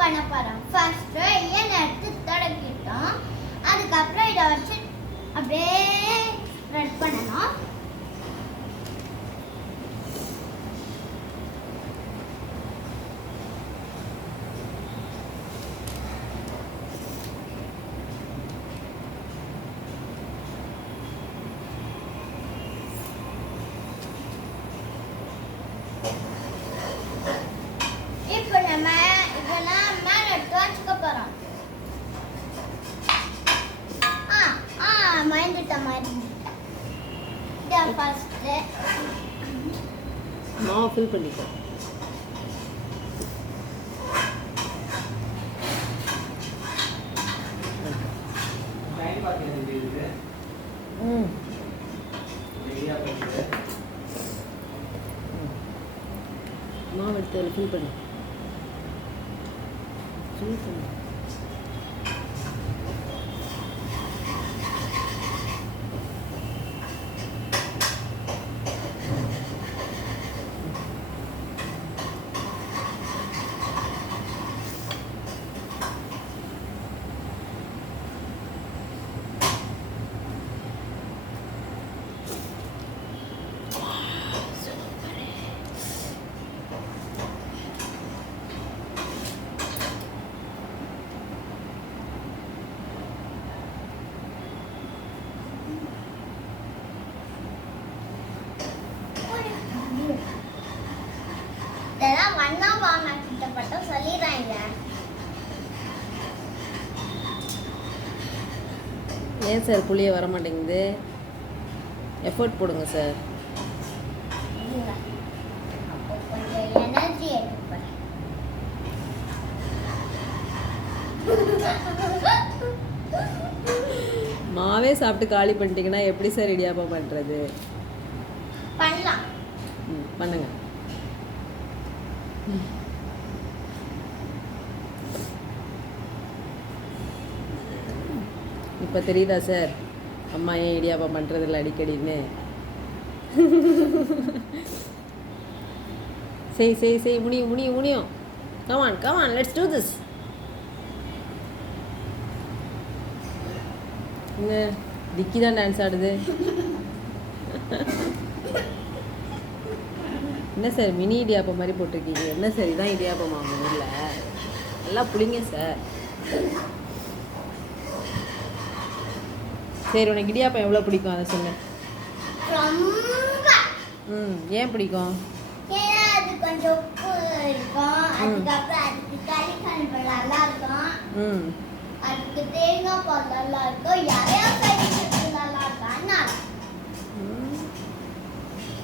பண்ண போறோம். ஃபர்ஸ்ட் எண்ணெய் எடுத்து தடவிட்டோம். அதுக்கப்புறம் இதை வச்சு அப்படியே ஸ்ப்ரெட் பண்ணணும். மாவு ஃபில் பண்ணிக்கோ. மாவு எடுத்து அதில் ஃபில் பண்ணி ஃபில் பண்ணி இதெல்லாம் மண்ணா பானை கிட்டப்பட்ட சொல்லிடுறாங்க. ஏன் சார் புளிய வர மாட்டேங்குது? எஃபோர்ட் போடுங்க சார். கொஞ்சம் எனர்ஜி எடுப்பேன். மாவே சாப்பிட்டு காலி பண்ணிட்டீங்கன்னா எப்படி சார் இடியாப்பம் பண்ணுறது? பண்ணலாம். பண்ணுங்க. இப்போ தெரியுதா சார் அம்மா ஏன் இடியாப்பம் பண்ணுறதில்ல அடிக்கடின்னு? செய் முடியும். come on let's do this. இங்க டிக்கி தான் டான்ஸ் ஆடுது. என்ன சார் மினி இடியாப்பம் மாதிரி போட்டிருக்கீங்க? என்ன சார் இதான் இடியாப்பமா உங்கள் ஊரில்? நல்லா புளிங்க சார். சரி உனக்கு இடியாப்பம் எவ்வளோ பிடிக்கும் அதை சொல்லு. ஏன் பிடிக்கும்? ஏன்னா அது கொஞ்சம் உப்பு இருக்கும். அதுக்கப்புறம் அதுக்கு கறி கழுவு நல்லா இருக்கும். அதுக்கு தேங்காய் பால் நல்லா இருக்கும். நல்லா இருக்கும்.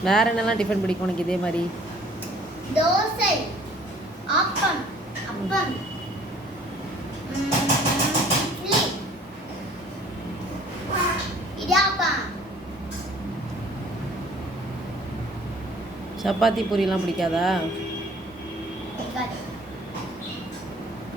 வேற என்னெல்லாம் டிஃபன் பிடிக்கும் உனக்கு இதே மாதிரி? தோசை, அப்பம், இட்லி, இடியாப்பம். சப்பாத்தி பூரிலாம் பிடிக்காதா?